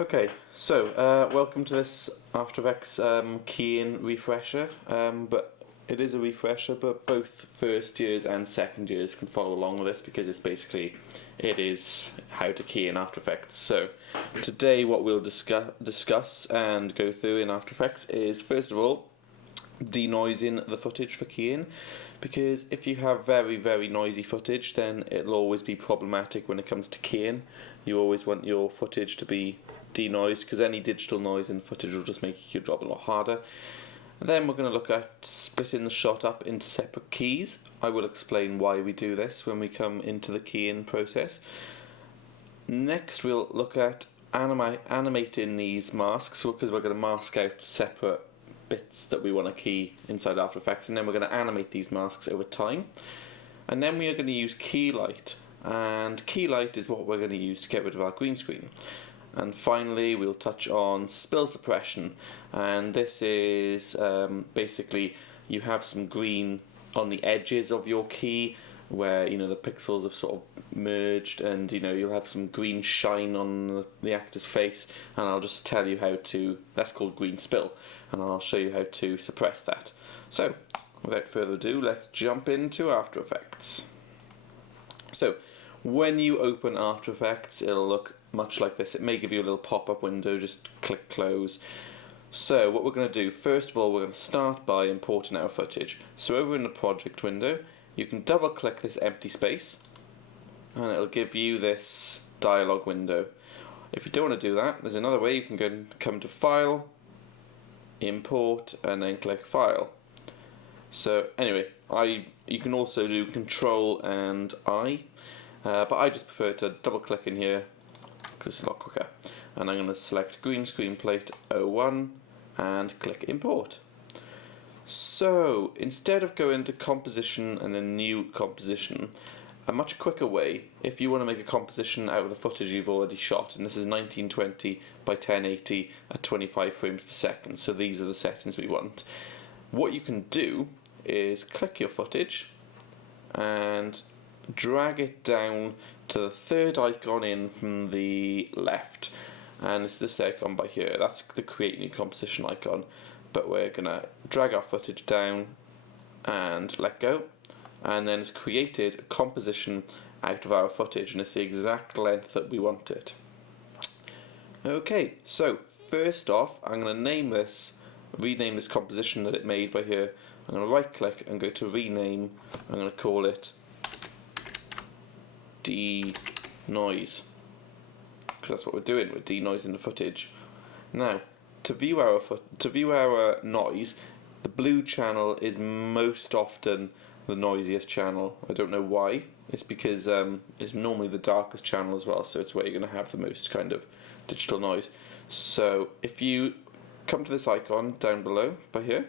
Okay, so welcome to this After Effects keying refresher. But it is a refresher, but both first years and second years can follow along with this because it is how to key in After Effects. So today, what we'll discuss and go through in After Effects is, first of all, denoising the footage for keying, because if you have very noisy footage, then it'll always be problematic when it comes to keying. You always want your footage to be denoised, because any digital noise in footage will just make your job a lot harder. And then we're going to look at splitting the shot up into separate keys. I will explain why we do this when we come into the keying process. Next we'll look at animating these masks, because we're going to mask out separate bits that we want to key inside After Effects, and then we're going to animate these masks over time. And then we are going to use Keylight, and Keylight is what we're going to use to get rid of our green screen. And finally we'll touch on spill suppression, and this is basically you have some green on the edges of your key where the pixels have sort of merged, and you'll have some green shine on the actor's face, and I'll just tell you how to, that's called green spill, and I'll show you how to suppress that. So without further ado, let's jump into After Effects. So when you open After Effects, it'll look much like this. It may give you a little pop-up window, just click close. So what we're going to do, first of all, we're going to start by importing our footage. So over in the project window, you can double click this empty space and it'll give you this dialog window. If you don't want to do that, there's another way. You can come to File, Import, and then click File. So anyway, you can also do Control and I, but I just prefer to double click in here because it's a lot quicker. And I'm going to select Green Screen Plate 01 and click Import. So instead of going to Composition and then New Composition, a much quicker way, if you want to make a composition out of the footage you've already shot, and this is 1920 by 1080 at 25 frames per second, so these are the settings we want. What you can do is click your footage and drag it down to the third icon in from the left, and it's this icon by here. That's the Create New Composition icon, but we're gonna drag our footage down and let go, and then it's created a composition out of our footage, and it's the exact length that we want it. Okay, so first off, I'm gonna rename this composition that it made by here. I'm gonna right click and go to rename. I'm gonna call it denoise, because that's what we're doing. We're denoising the footage. Now, to view our noise, the blue channel is most often the noisiest channel. I don't know why. It's because it's normally the darkest channel as well, so it's where you're going to have the most kind of digital noise. So if you come to this icon down below by here,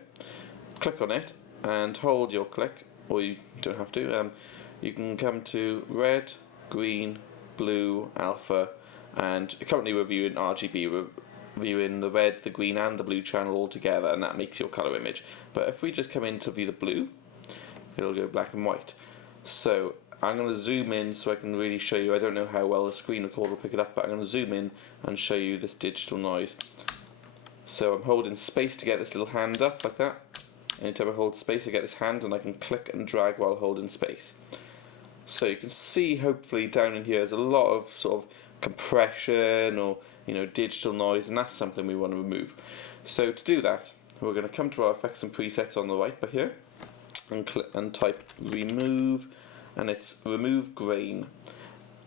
click on it and hold your click, or you don't have to. You can come to red, green, blue, alpha, and currently we're viewing RGB. We're viewing the red, the green, and the blue channel all together, and that makes your color image. But if we just come in to view the blue, it'll go black and white. So I'm going to zoom in so I can really show you. I don't know how well the screen recorder will pick it up, but I'm going to zoom in and show you this digital noise. So I'm holding space to get this little hand up like that. Anytime I hold space, I get this hand, and I can click and drag while holding space. So you can see, hopefully, down in here there's a lot of sort of compression or digital noise, and that's something we want to remove. So to do that, we're going to come to our effects and presets on the right by here and type remove, and it's remove grain.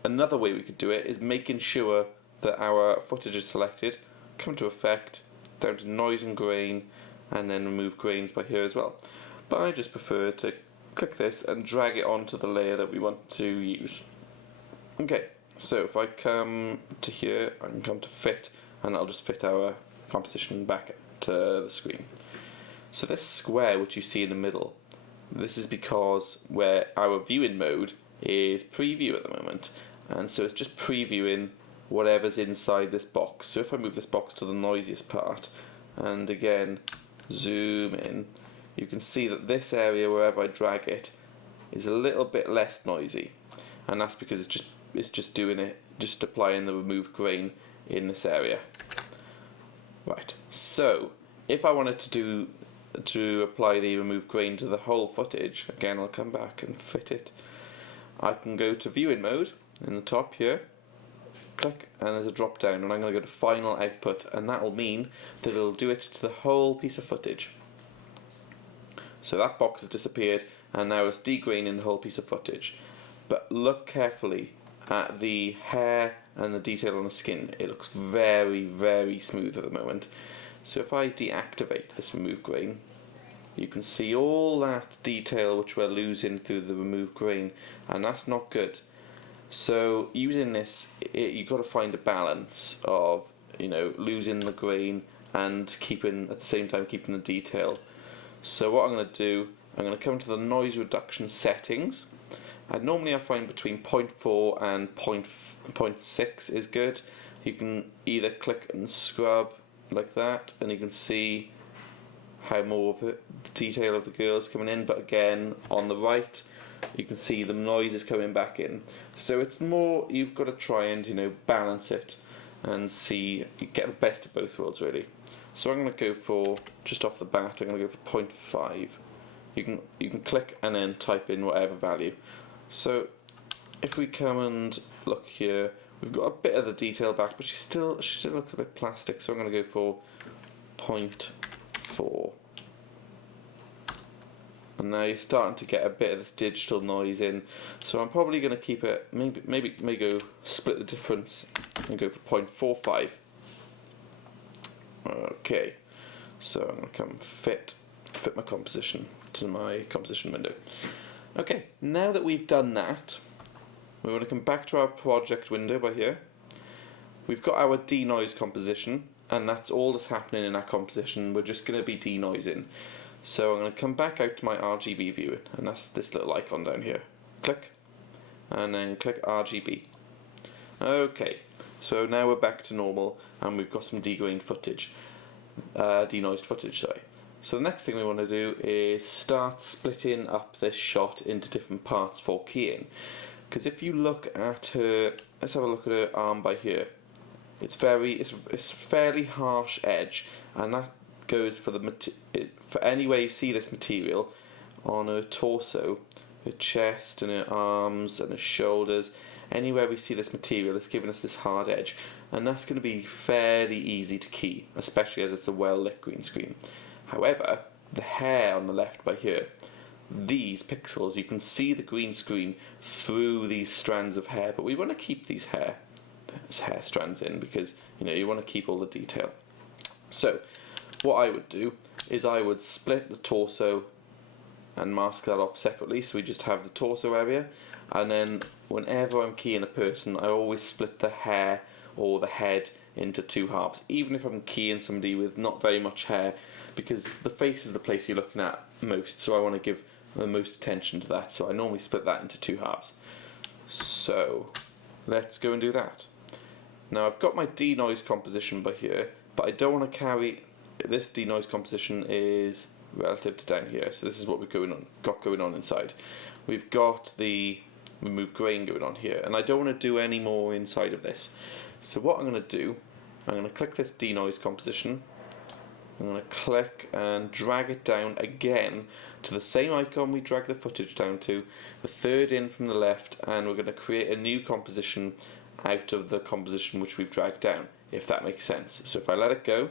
Another way we could do it is making sure that our footage is selected, come to effect, down to noise and grain, and then remove grains by here as well. But I just prefer to click this and drag it onto the layer that we want to use. Okay, so if I come to here, I can come to fit, and I'll just fit our composition back to the screen. So this square which you see in the middle, this is because where our viewing mode is preview at the moment, and so it's just previewing whatever's inside this box. So if I move this box to the noisiest part, and again zoom in, you can see that this area, wherever I drag it, is a little bit less noisy, and that's because it's just doing it, just applying the remove grain in this area. Right, so if I wanted to apply the remove grain to the whole footage, again I'll come back and fit it. I can go to viewing mode in the top here, click, and there's a drop down, and I'm going to go to final output, and that will mean that it'll do it to the whole piece of footage. So that box has disappeared, and now it's degraining the whole piece of footage. But look carefully at the hair and the detail on the skin. It looks very, very smooth at the moment. So if I deactivate this remove grain, you can see all that detail which we're losing through the remove grain, and that's not good. So using this, you've got to find a balance of, you know, losing the grain and keeping, at the same time, keeping the detail. So what I'm going to do, I'm going to come to the noise reduction settings, and normally I find between 0.4 and 0.6 is good. You can either click and scrub like that, and you can see how more of the detail of the girl's coming in, but again on the right you can see the noise is coming back in. So it's more, you've got to try and, you know, balance it and see, you get the best of both worlds really. So I'm going to go for, just off the bat, I'm going to go for 0.5. You can click and then type in whatever value. So if we come and look here, we've got a bit of the detail back, but she still looks a bit plastic, so I'm going to go for 0.4. And now you're starting to get a bit of this digital noise in, so I'm probably going to keep it, maybe go split the difference and go for 0.45. Okay, so I'm going to come fit my composition to my composition window. Okay, now that we've done that, we want to come back to our project window by here. We've got our denoise composition, and that's all that's happening in our composition. We're just going to be denoising. So I'm going to come back out to my RGB viewing, and that's this little icon down here. Click, and then click RGB. Okay, so now we're back to normal, and we've got some degrained footage, denoised footage, sorry. So the next thing we want to do is start splitting up this shot into different parts for keying. Because if you look at her, let's have a look at her arm by here. It's fairly harsh edge, and that goes for for any way you see this material on her torso, her chest and her arms and her shoulders. Anywhere we see this material, it's giving us this hard edge, and that's going to be fairly easy to key, especially as it's a well-lit green screen. However, the hair on the left by here, these pixels, you can see the green screen through these strands of hair, but we want to keep these hair strands in because, you know, you want to keep all the detail. So what I would do is I would split the torso and mask that off separately, so we just have the torso area, and then whenever I'm keying a person, I always split the hair or the head into two halves, even if I'm keying somebody with not very much hair, because the face is the place you're looking at most, so I want to give the most attention to that, so I normally split that into two halves. So let's go and do that. Now I've got my denoise composition by here, but I don't want to carry, this denoise composition is relative to down here, so this is what we've got going on inside. We've got the remove grain going on here, and I don't want to do any more inside of this. So what I'm going to do, I'm going to click this denoise composition, I'm going to click and drag it down again to the same icon we dragged the footage down to, the third in from the left, and we're going to create a new composition out of the composition which we've dragged down, if that makes sense. So if I let it go,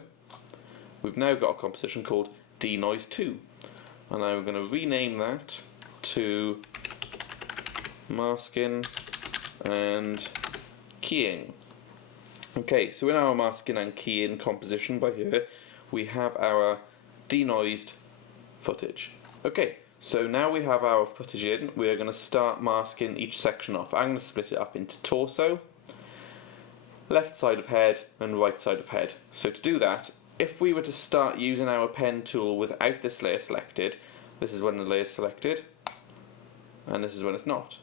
we've now got a composition called Denoise 2, and I'm going to rename that to masking and keying. Okay, so in our masking and keying composition by here, we have our denoised footage. Okay, so now we have our footage in, we're going to start masking each section off. I'm going to split it up into torso, left side of head and right side of head. So to do that, if we were to start using our pen tool without this layer selected, this is when the layer is selected, and this is when it's not.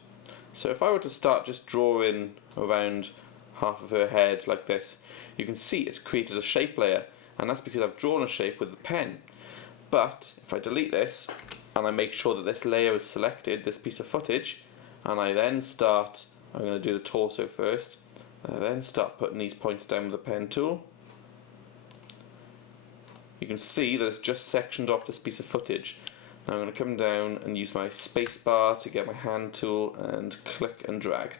So if I were to start just drawing around half of her head like this, you can see it's created a shape layer, and that's because I've drawn a shape with the pen. But if I delete this and I make sure that this layer is selected, this piece of footage, and I then start, I'm going to do the torso first, Then start putting these points down with the pen tool. You can see that it's just sectioned off this piece of footage. Now I'm going to come down and use my space bar to get my hand tool and click and drag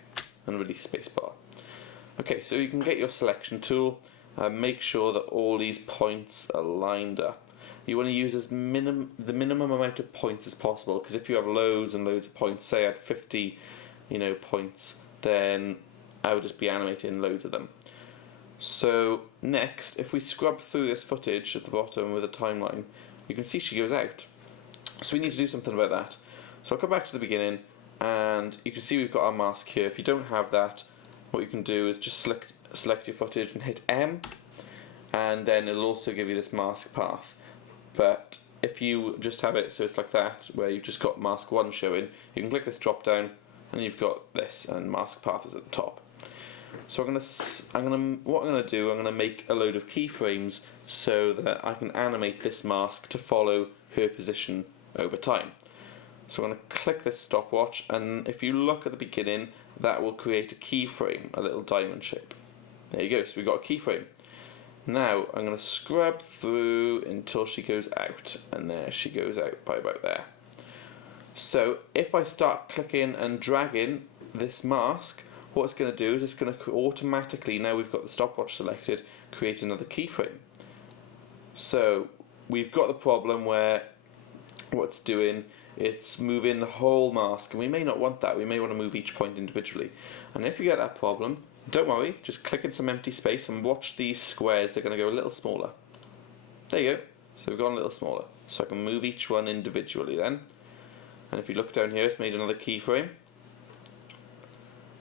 and release space bar. Okay, so you can get your selection tool and make sure that all these points are lined up. You want to use the minimum amount of points as possible, because if you have loads and loads of points, say I had 50 points, then I would just be animating loads of them. So next, if we scrub through this footage at the bottom with a timeline, you can see she goes out. So we need to do something about that. So I'll come back to the beginning, and you can see we've got our mask here. If you don't have that, what you can do is just select your footage and hit M, and then it'll also give you this mask path. But if you just have it so it's like that, where you've just got mask 1 showing, you can click this drop down and you've got this, and mask path is at the top. So what I'm gonna do, I'm gonna make a load of keyframes so that I can animate this mask to follow her position over time. So I'm going to click this stopwatch, and if you look at the beginning, that will create a keyframe, a little diamond shape. There you go, so we've got a keyframe. Now I'm going to scrub through until she goes out, and there she goes out by about there. So if I start clicking and dragging this mask, what it's going to do is it's going to automatically, now we've got the stopwatch selected, create another keyframe. So we've got the problem where what's doing, it's moving the whole mask, and we may not want that. We may want to move each point individually. And if you get that problem, don't worry, just click in some empty space and watch these squares. They're going to go a little smaller. There you go. So we've gone a little smaller. So I can move each one individually then. And if you look down here, it's made another keyframe.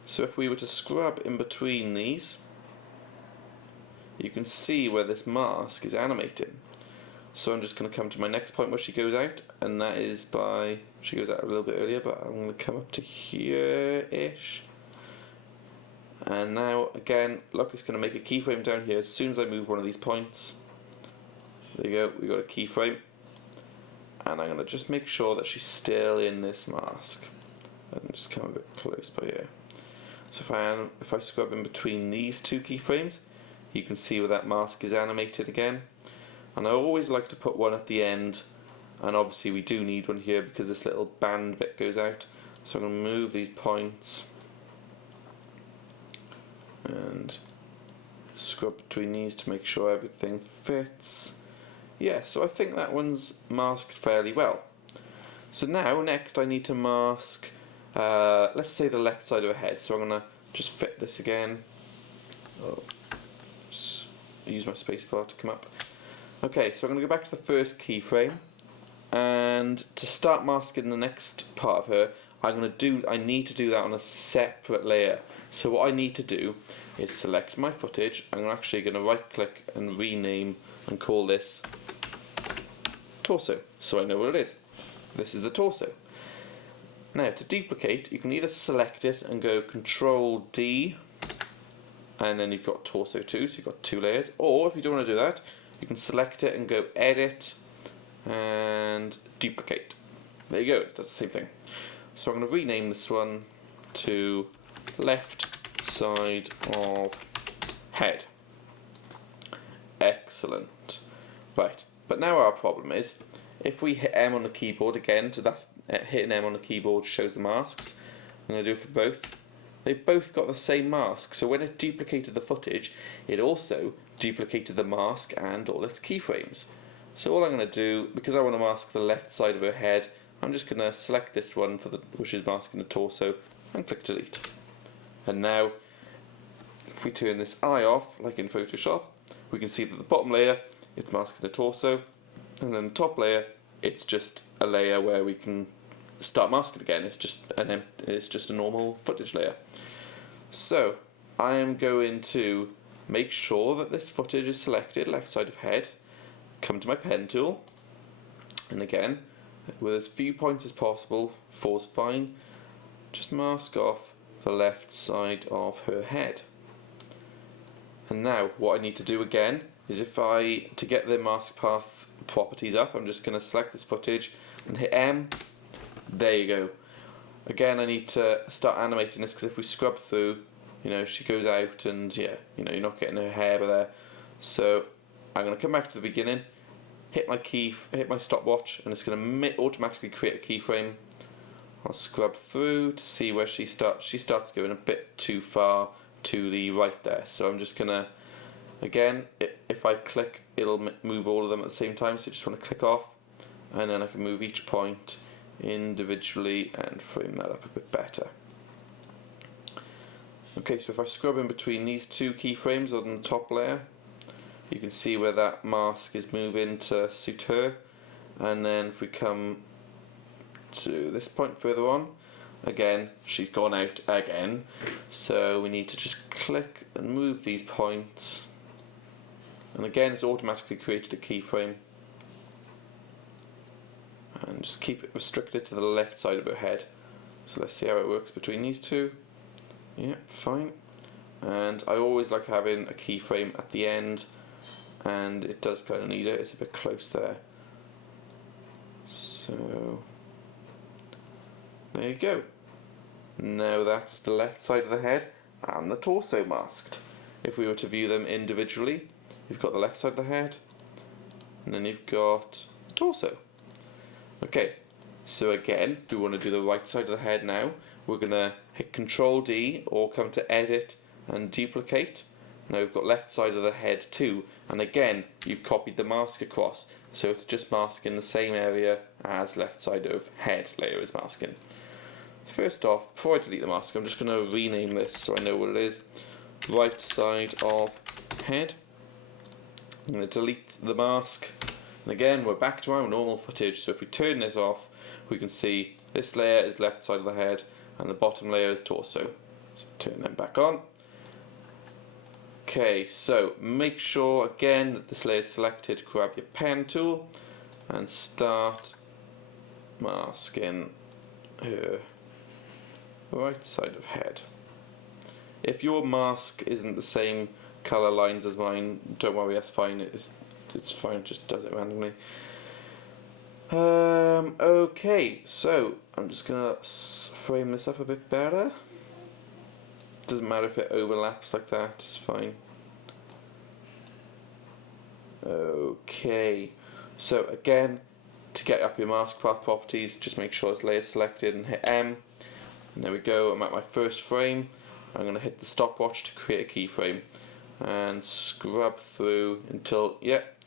So if we were to scrub in between these, you can see where this mask is animating. So I'm just going to come to my next point where she goes out, and that is by, she goes out a little bit earlier, but I'm going to come up to here-ish. And now, again, look, it's going to make a keyframe down here as soon as I move one of these points. There you go, we got a keyframe. And I'm going to just make sure that she's still in this mask. And just come a bit close by here. So if I scrub in between these two keyframes, you can see where that mask is animated again. And I always like to put one at the end, and obviously we do need one here because this little band bit goes out. So I'm going to move these points and scrub between these to make sure everything fits. Yeah, so I think that one's masked fairly well. So now, next I need to mask, let's say the left side of her head. So I'm going to just fit this again. Just use my spacebar to come up. Okay, so I'm going to go back to the first keyframe, and to start masking the next part of her, I need to do that on a separate layer. So what I need to do is select my footage. I'm actually going to right click and rename and call this torso, so I know what it is. This is the torso. Now to duplicate, you can either select it and go Control D, and then you've got torso 2, so you've got 2 layers. Or if you don't want to do that, you can select it and go Edit and Duplicate. There you go, it does the same thing. So I'm going to rename this one to Left Side of Head. Excellent. Right, but now our problem is, if we hit M on the keyboard again, so that hitting M on the keyboard shows the masks. I'm going to do it for both. They've both got the same mask, so when it duplicated the footage, it also duplicated the mask and all its keyframes. So all I'm going to do, because I want to mask the left side of her head, I'm just going to select this one which is masking the torso, and click delete. And now, if we turn this eye off, like in Photoshop, we can see that the bottom layer, it's masking the torso, and then the top layer, it's just a layer where we can start masking again. It's just a normal footage layer. So I am going to make sure that this footage is selected, left side of head, come to my pen tool, and again, with as few points as possible, 4's fine, just mask off the left side of her head. And now what I need to do again is to get the mask path properties up, I'm just going to select this footage and hit M. There you go. Again, I need to start animating this, because if we scrub through, you know, she goes out and yeah, you know, you're not getting her hair there. So I'm going to come back to the beginning, hit my stopwatch, and it's going to automatically create a keyframe. I'll scrub through to see where she starts going a bit too far to the right there. So I'm just going to, again, if I click, it'll move all of them at the same time. So I just want to click off, and then I can move each point individually and frame that up a bit better. Okay, so if I scrub in between these two keyframes on the top layer, you can see where that mask is moving to suit her. And then if we come to this point further on, again, she's gone out again. So we need to just click and move these points. And again, it's automatically created a keyframe. And just keep it restricted to the left side of her head. So let's see how it works between these two. Yeah, fine. And I always like having a keyframe at the end, and it does kind of need it. It's a bit close there. So there you go. Now that's the left side of the head and the torso masked. If we were to view them individually, you've got the left side of the head, and then you've got the torso. Okay, so again, if we want to do the right side of the head now, we're going to hit Control D or come to Edit and Duplicate. Now we've got left side of the head too, and again, you've copied the mask across, so it's just masking the same area as left side of head layer is masking. So first off, before I delete the mask, I'm just going to rename this so I know what it is. Right side of head. I'm going to delete the mask. And again, we're back to our normal footage, so if we turn this off, we can see this layer is left side of the head and the bottom layer is torso. So turn them back on. Okay, so make sure again that this layer is selected, grab your pen tool and start masking her right side of head. If your mask isn't the same colour lines as mine, don't worry, that's fine. It's fine, it just does it randomly. Okay, so I'm just gonna frame this up a bit better. Doesn't matter if it overlaps like that, it's fine. Okay, so again, to get up your mask path properties, just make sure it's layer selected and hit M. And there we go, I'm at my first frame. I'm going to hit the stopwatch to create a keyframe and scrub through until,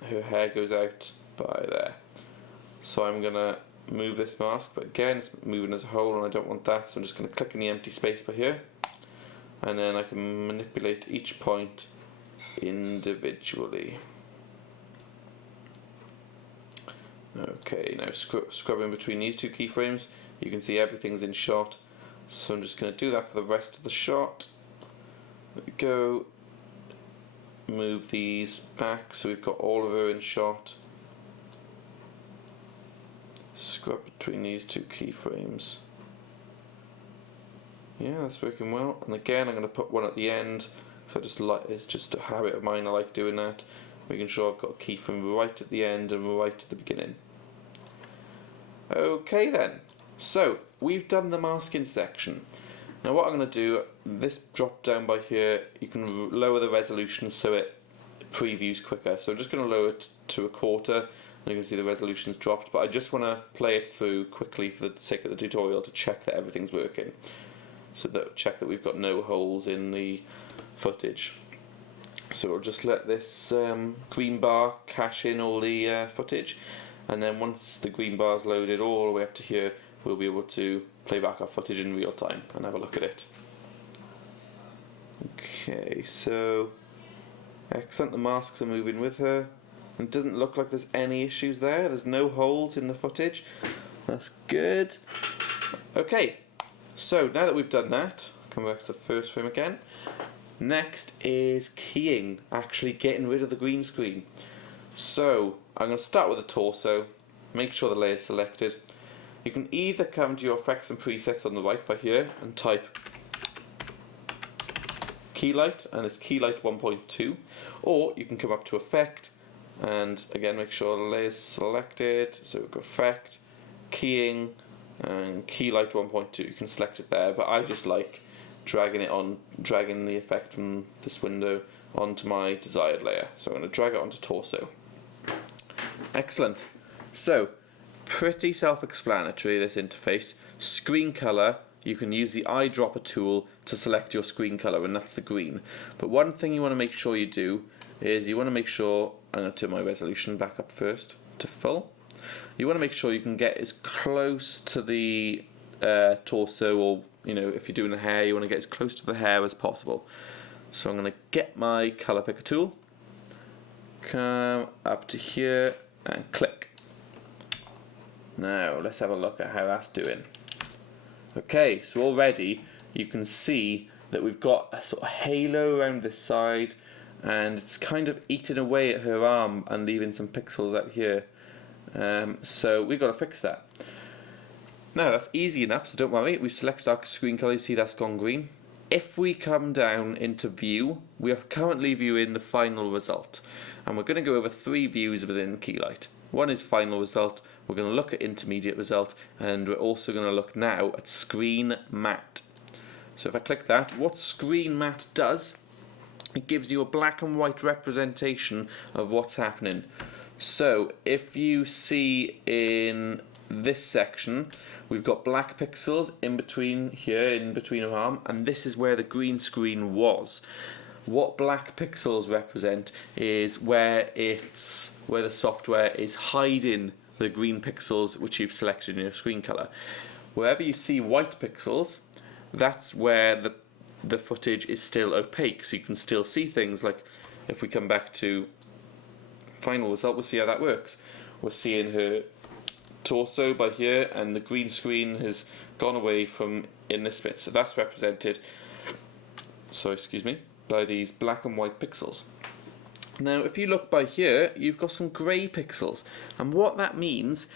her hair goes out by there. So I'm going to move this mask, but again it's moving as a whole and I don't want that, so I'm just going to click in the empty space by here, and then I can manipulate each point individually. Okay, now scrubbing between these two keyframes, you can see everything's in shot, so I'm just going to do that for the rest of the shot. There we go. Move these back so we've got all of her in shot. Scrub between these two keyframes. Yeah, that's working well. And again, I'm going to put one at the end because it's just a habit of mine. I like doing that, making sure I've got a keyframe right at the end and right at the beginning. Okay then, so we've done the masking section. Now what I'm going to do, this drop down by here, you can lower the resolution so it previews quicker. So I'm just going to lower it to 1/4, and you can see the resolution's dropped, but I just want to play it through quickly for the sake of the tutorial to check that everything's working. So check that we've got no holes in the footage. So we'll just let this green bar cache in all the footage, and then once the green bar's loaded all the way up to here, we'll be able to play back our footage in real time and have a look at it. Okay, so excellent, the masks are moving with her. It doesn't look like there's any issues there. There's no holes in the footage. That's good. Okay, so now that we've done that, come back to the first frame again. Next is keying, actually getting rid of the green screen. So I'm going to start with the torso, make sure the layer is selected. You can either come to your effects and presets on the right by here and type Keylight, and it's Keylight 1.2, or you can come up to Effect and again make sure the layer is selected. So we've got Effect, Keying, and Keylight 1.2. You can select it there, but I just like dragging the effect from this window onto my desired layer. So I'm going to drag it onto torso. Excellent. So, pretty self-explanatory, this interface. Screen color, you can use the eyedropper tool to select your screen color, and that's the green. But one thing you want to make sure you do is you want to make sure, I'm going to turn my resolution back up first to full. You want to make sure you can get as close to the torso, or if you're doing the hair, you want to get as close to the hair as possible. So I'm going to get my color picker tool, come up to here and click. Now let's have a look at how that's doing. Okay, so already you can see that we've got a sort of halo around this side, and it's kind of eating away at her arm and leaving some pixels out here. So we've got to fix that. Now that's easy enough, so don't worry, we've selected our screen color, you see that's gone green. If we come down into view, we are currently viewing the final result, and we're going to go over 3 views within Keylight. One is final result, we're going to look at intermediate result, and we're also going to look now at screen matte. So if I click that, what screen matte does, it gives you a black and white representation of what's happening. So if you see in this section, we've got black pixels in between here, in between her arm, and this is where the green screen was. What black pixels represent is where the software is hiding the green pixels which you've selected in your screen color. Wherever you see white pixels, that's where the footage is still opaque, so you can still see things. Like if we come back to final result, we'll see how that works. We're seeing her torso by here, and the green screen has gone away from in this bit, so that's represented, by these black and white pixels. Now if you look by here, you've got some grey pixels, and what that means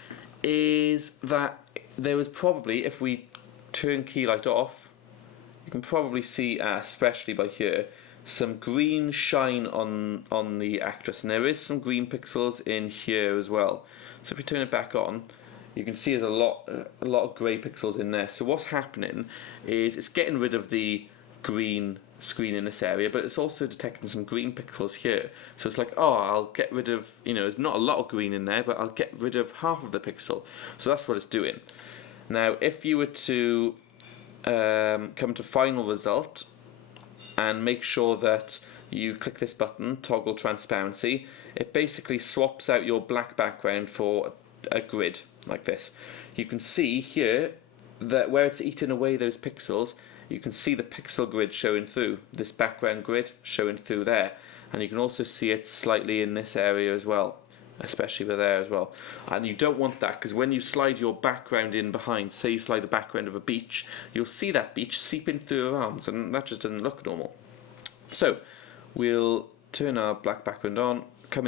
is that there was probably, if we turn Keylight off, you can probably see, especially by here, some green shine on the actress, and there is some green pixels in here as well. So if we turn it back on, you can see there's a lot of grey pixels in there. So what's happening is it's getting rid of the green screen in this area, but it's also detecting some green pixels here. So it's like, oh, I'll get rid of, there's not a lot of green in there, but I'll get rid of half of the pixel. So that's what it's doing. Now if you were to come to final result and make sure that you click this button, toggle transparency, it basically swaps out your black background for a grid like this. You can see here that where it's eating away those pixels, you can see the pixel grid showing through, this background grid showing through there, and you can also see it slightly in this area as well, especially with there as well. And you don't want that, because when you slide your background in behind, say you slide the background of a beach, you'll see that beach seeping through her arms, and that just doesn't look normal. So we'll turn our black background on, come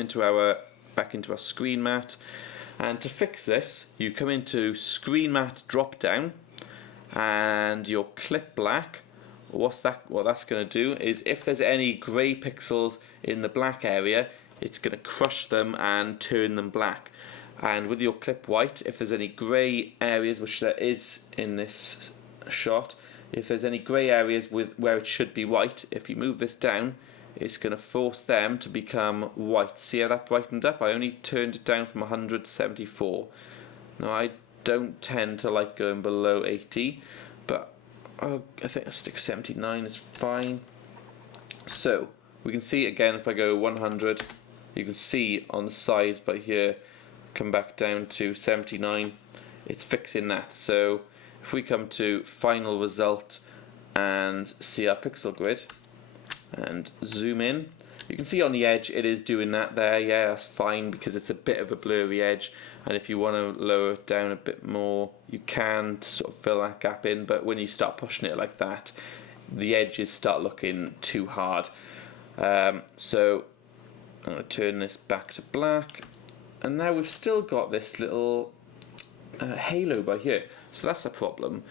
back into our screen matte, and to fix this, you come into screen matte drop down, and your clip black. What that's going to do is, if there's any grey pixels in the black area, it's going to crush them and turn them black. And with your clip white, if there's any grey areas, which there is in this shot, if there's any grey areas where it should be white, if you move this down, it's going to force them to become white. See how that brightened up? I only turned it down from 100 to 74. Now I don't tend to like going below 80, but I think I'll stick 79 is fine. So we can see again, if I go 100, you can see on the sides by here, come back down to 79, it's fixing that. So if we come to final result and see our pixel grid and zoom in, you can see on the edge it is doing that there. Yeah, that's fine because it's a bit of a blurry edge, and if you want to lower it down a bit more, you can to sort of fill that gap in, but when you start pushing it like that, the edges start looking too hard. So I'm going to turn this back to black, and now we've still got this little halo by here, so that's a problem,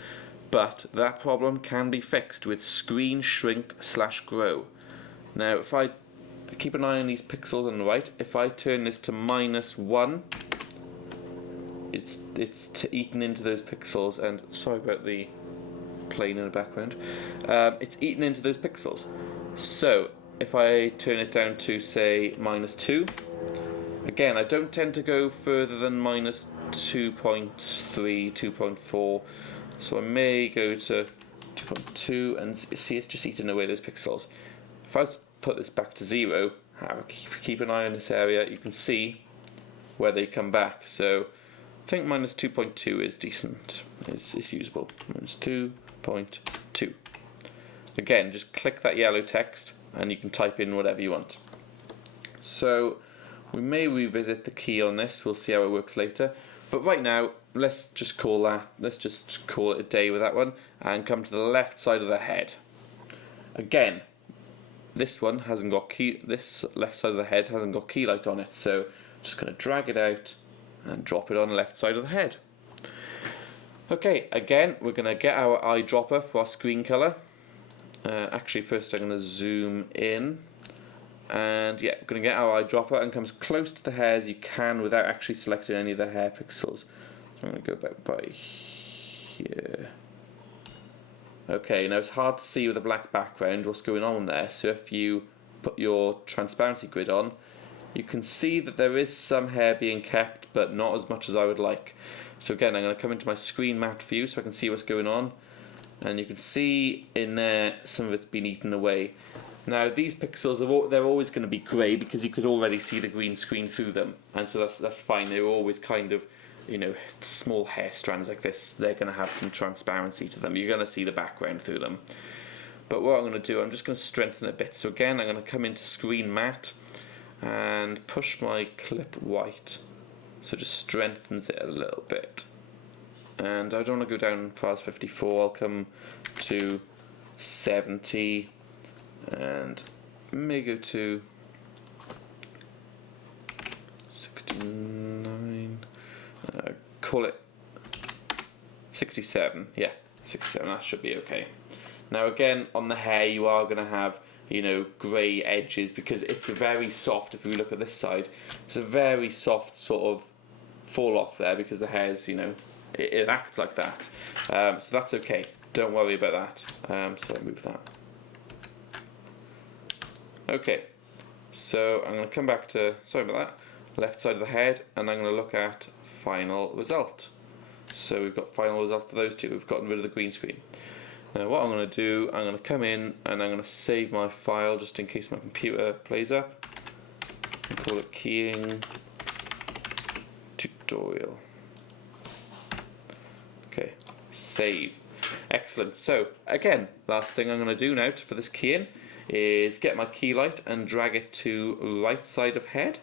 but that problem can be fixed with screen shrink / grow. Now if I keep an eye on these pixels on the right, if I turn this to -1, it's eating into those pixels, and sorry about the plain in the background, it's eaten into those pixels. So if I turn it down to say -2, again I don't tend to go further than -2.3, 2.4, so I may go to 2.2 and see it's just eating away those pixels. If I put this back to 0, keep an eye on this area, you can see where they come back. So I think -2.2 is decent, it's usable. -2.2. Again, just click that yellow text and you can type in whatever you want. So we may revisit the key on this, we'll see how it works later. But right now, let's just call it a day with that one and come to the left side of the head. Again, this one hasn't got this left side of the head hasn't got Keylight on it, so I'm just going to drag it out and drop it on the left side of the head. Okay, again, we're going to get our eyedropper for our screen color. Actually, first I'm going to zoom in, and yeah, we're going to get our eyedropper and come as close to the hair as you can without actually selecting any of the hair pixels. So I'm going to go back by here. Okay, now it's hard to see with a black background what's going on there, so if you put your transparency grid on, you can see that there is some hair being kept, but not as much as I would like. So again, I'm going to come into my screen matte view so I can see what's going on, and you can see in there some of it's been eaten away. Now these pixels they're always going to be grey because you could already see the green screen through them, and so that's fine. They're always kind of, you know, small hair strands like this, they're going to have some transparency to them. You're going to see the background through them. But what I'm going to do, I'm just going to strengthen it a bit. So again, I'm going to come into screen matte and push my clip white, so it just strengthens it a little bit. And I don't want to go down as far as 54, I'll come to 70 and may go to 69. Call it 67. Yeah, 67. That should be okay. Now again, on the hair, you are going to have, you know, grey edges because it's very soft. If we look at this side, it's a very soft sort of fall off there because the hair's, you know, it acts like that. So that's okay. Don't worry about that. So I move that. Okay. So I'm going to come back to, sorry about that, left side of the head, and I'm going to look at final result. So we've got final result for those two. We've gotten rid of the green screen. Now what I'm going to do, I'm going to come in and I'm going to save my file just in case my computer plays up. And call it keying tutorial. Okay, save. Excellent. So again, last thing I'm going to do now for this keying is get my Keylight and drag it to right side of head.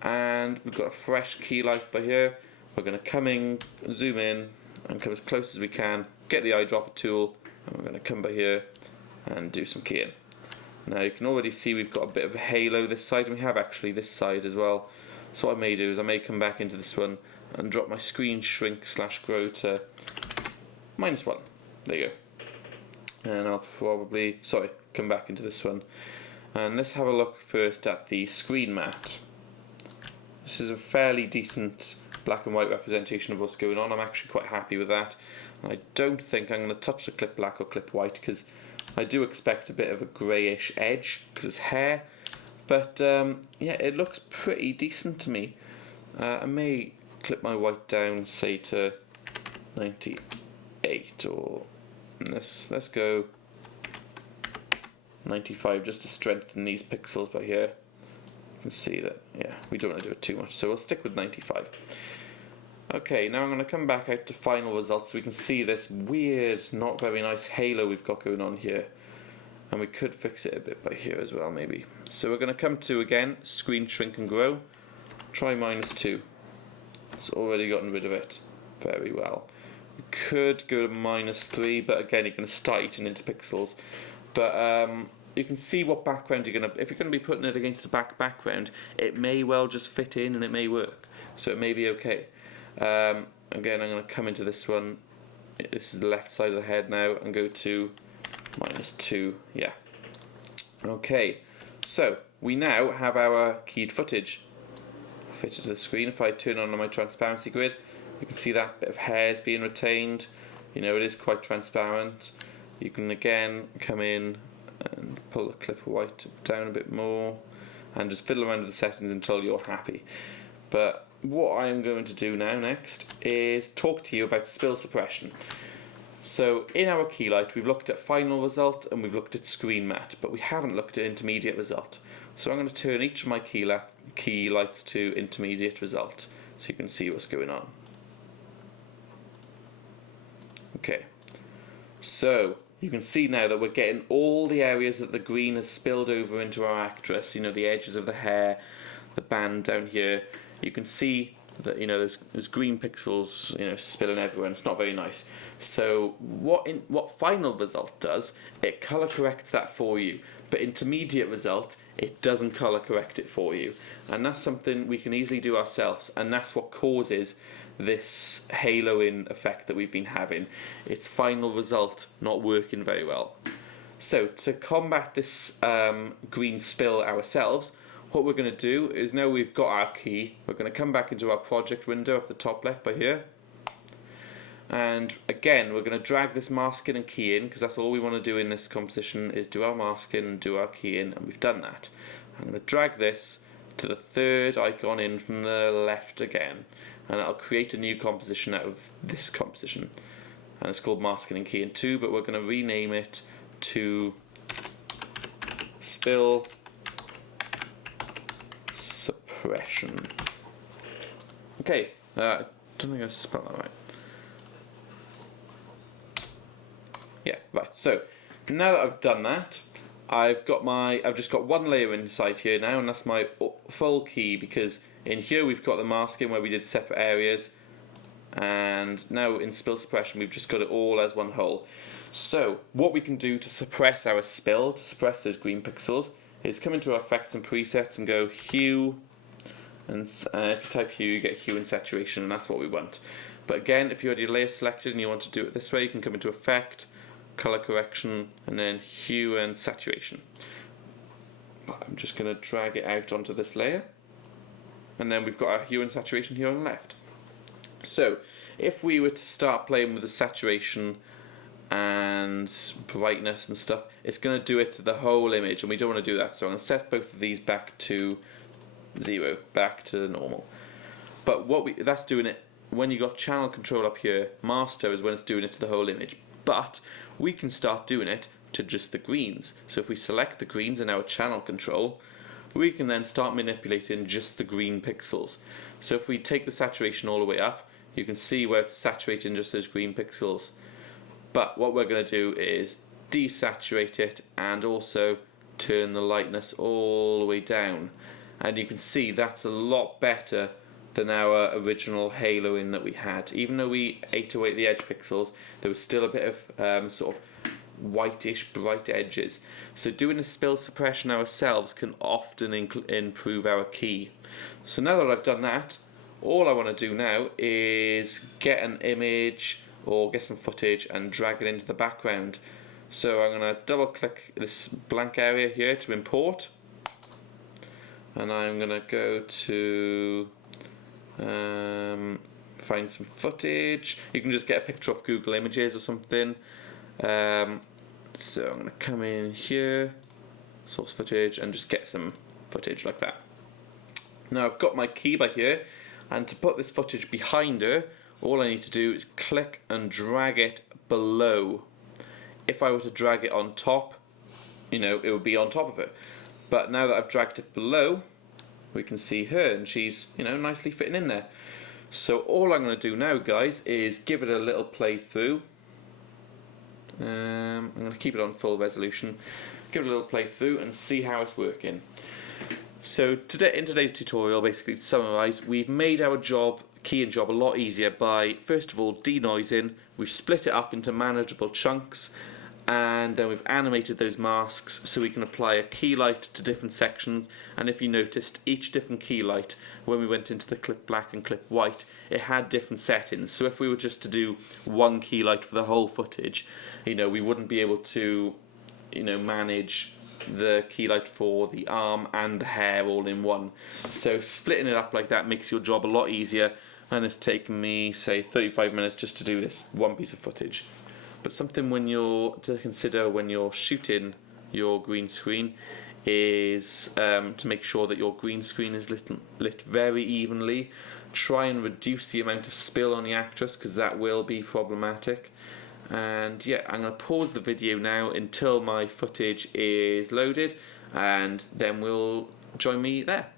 And we've got a fresh Keylight by here. We're going to come in, zoom in, and come as close as we can, get the eyedropper tool, and we're going to come by here and do some keying. Now you can already see we've got a bit of a halo this side, and we have actually this side as well. So what I may do is I may come back into this one and drop my screen shrink / grow to -1. There you go. And I'll probably, come back into this one. And let's have a look first at the screen matte. This is a fairly decent black and white representation of what's going on. I'm actually quite happy with that. And I don't think I'm going to touch the clip black or clip white because I do expect a bit of a greyish edge because it's hair. But yeah, it looks pretty decent to me. I may clip my white down, say to 98, or let's go 95 just to strengthen these pixels by here. You can see that, yeah, we don't want to do it too much, so we'll stick with 95. Okay, now I'm going to come back out to final results so we can see this weird, not very nice halo we've got going on here. And we could fix it a bit by here as well, maybe. So we're going to come to, again, screen shrink and grow. Try -2. It's already gotten rid of it very well. We could go to -3, but again, you're going to start eating into pixels. But you can see what background you're going to... If you're going to be putting it against the background, it may well just fit in and it may work. So it may be okay. Again, I'm going to come into this one. This is the left side of the head now, and go to -2. Yeah. Okay. So we now have our keyed footage fitted to the screen. If I turn on my transparency grid, you can see that bit of hair is being retained. it is quite transparent. You can again come in and pull the clip of white down a bit more and just fiddle around with the settings until you're happy. But what I'm going to do now next is talk to you about spill suppression. So in our Keylight we've looked at final result and we've looked at screen matte, but we haven't looked at intermediate result. So I'm going to turn each of my Keylights to intermediate result so you can see what's going on. Okay, so you can see now that we're getting all the areas that the green has spilled over into our actress, the edges of the hair, the band down here. You can see that there's green pixels spilling everywhere, and it's not very nice. So what final result does, it color corrects that for you, but intermediate result, it doesn't color correct it for you, and that's something we can easily do ourselves, and that's what causes this haloing effect that we've been having. It's final result not working very well. So to combat this green spill ourselves, what we're going to do is, now we've got our key, we're going to come back into our project window up the top left by here, and again we're going to drag this mask in and key in, because that's all we want to do in this composition, is do our masking and do our key in, and we've done that. I'm going to drag this to the third icon in from the left again, and I'll create a new composition out of this composition, and it's called masking and key in 2, but we're going to rename it to spill suppression. Okay, I don't think I spelled that right. Yeah, right. So now that I've done that, I've just got one layer inside here now, and that's my full key, because in here we've got the masking where we did separate areas, and now in spill suppression we've just got it all as one whole. So what we can do to suppress our spill, to suppress those green pixels, is come into our effects and presets and go hue, and if you type hue you get hue and saturation, and that's what we want. But again, if you had your layer selected and you want to do it this way, you can come into effect, color correction, and then hue and saturation. But I'm just going to drag it out onto this layer, and then we've got our hue and saturation here on the left. So if we were to start playing with the saturation and brightness and stuff, it's going to do it to the whole image, and we don't want to do that, so I'm going to set both of these back to 0, back to normal. But that's doing it when you got channel control up here. Master is when it's doing it to the whole image, but we can start doing it to just the greens. So if we select the greens in our channel control, we can then start manipulating just the green pixels. So if we take the saturation all the way up, you can see where it's saturating just those green pixels. But what we're going to do is desaturate it and also turn the lightness all the way down. And you can see that's a lot better than our original haloing that we had. Even though we ate away the edge pixels, there was still a bit of sort of whitish bright edges. So doing a spill suppression ourselves can often improve our key. So now that I've done that, all I want to do now is get an image or get some footage and drag it into the background. So I'm going to double click this blank area here to import, and I'm going to go to find some footage. You can just get a picture of Google Images or something. So I'm going to come in here, source footage, and just get some footage like that. Now I've got my key by here, and to put this footage behind her, all I need to do is click and drag it below. If I were to drag it on top, it would be on top of it. But now that I've dragged it below, we can see her, and she's, nicely fitting in there. So all I'm going to do now, guys, is give it a little play through. I'm going to keep it on full resolution, give it a little play through and see how it's working. So in today's tutorial, basically to summarise, we've made our key and job a lot easier by, first of all, denoising. We've split it up into manageable chunks, and then we've animated those masks so we can apply a key light to different sections. And if you noticed, each different key light, when we went into the clip black and clip white, it had different settings. So if we were just to do one key light for the whole footage, we wouldn't be able to manage the key light for the arm and the hair all in one. So splitting it up like that makes your job a lot easier. and it's taken me, say, 35 minutes just to do this one piece of footage. But something to consider when you're shooting your green screen is to make sure that your green screen is lit very evenly. Try and reduce the amount of spill on the actress, because that will be problematic. And yeah, I'm going to pause the video now until my footage is loaded, and then we'll join me there.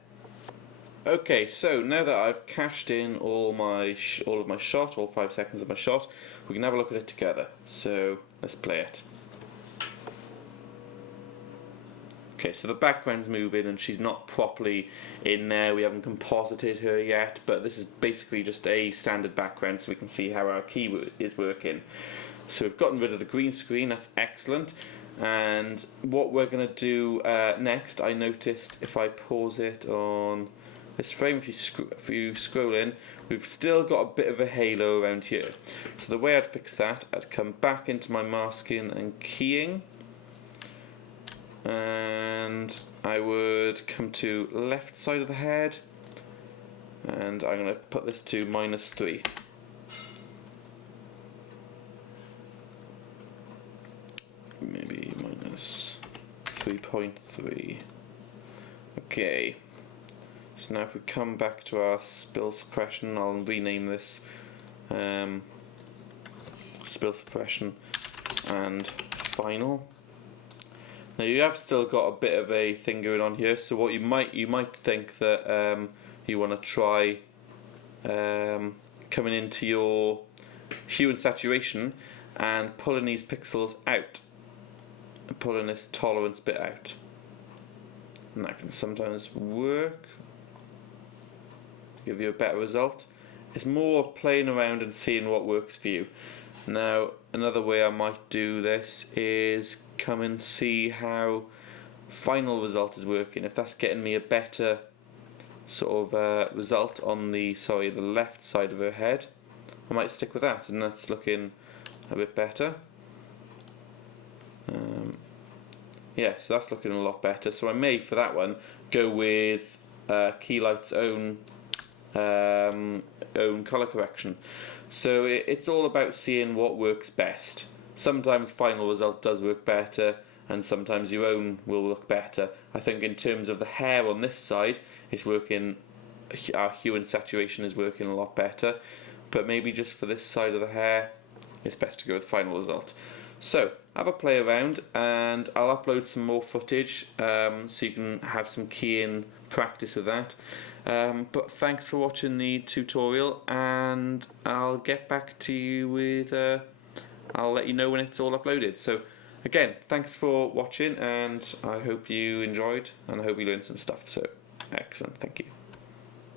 Okay, so now that I've cashed in all of my shot, all 5 seconds of my shot, we can have a look at it together. So let's play it. Okay, so the background's moving and she's not properly in there. We haven't composited her yet, but this is basically just a standard background so we can see how our key is working. So we've gotten rid of the green screen, that's excellent. And what we're going to do next, I noticed if I pause it on this frame, if you scroll in, we've still got a bit of a halo around here. So the way I'd fix that, I'd come back into my masking and keying, and I would come to left side of the head, and I'm going to put this to -3. Maybe -3.3. Okay. So now if we come back to our spill suppression, I'll rename this spill suppression and final. Now you have still got a bit of a thing going on here, so what you might think that you want to try coming into your hue and saturation and pulling these pixels out, and pulling this tolerance bit out, and that can sometimes work, give you a better result. It's more of playing around and seeing what works for you. Now another way I might do this is come and see how final result is working. If that's getting me a better sort of result on the left side of her head, I might stick with that, and that's looking a bit better. Yeah, so that's looking a lot better. So I may, for that one, go with Keylight's own colour correction. So it's all about seeing what works best. Sometimes final result does work better, and sometimes your own will work better. I think in terms of the hair on this side, it's working. Our hue and saturation is working a lot better, but maybe just for this side of the hair, it's best to go with final result. So have a play around, and I'll upload some more footage so you can have some keying practice with that. But thanks for watching the tutorial, and I'll get back to you with I'll let you know when it's all uploaded. So again, thanks for watching, and I hope you enjoyed, and I hope you learned some stuff. So excellent, thank you.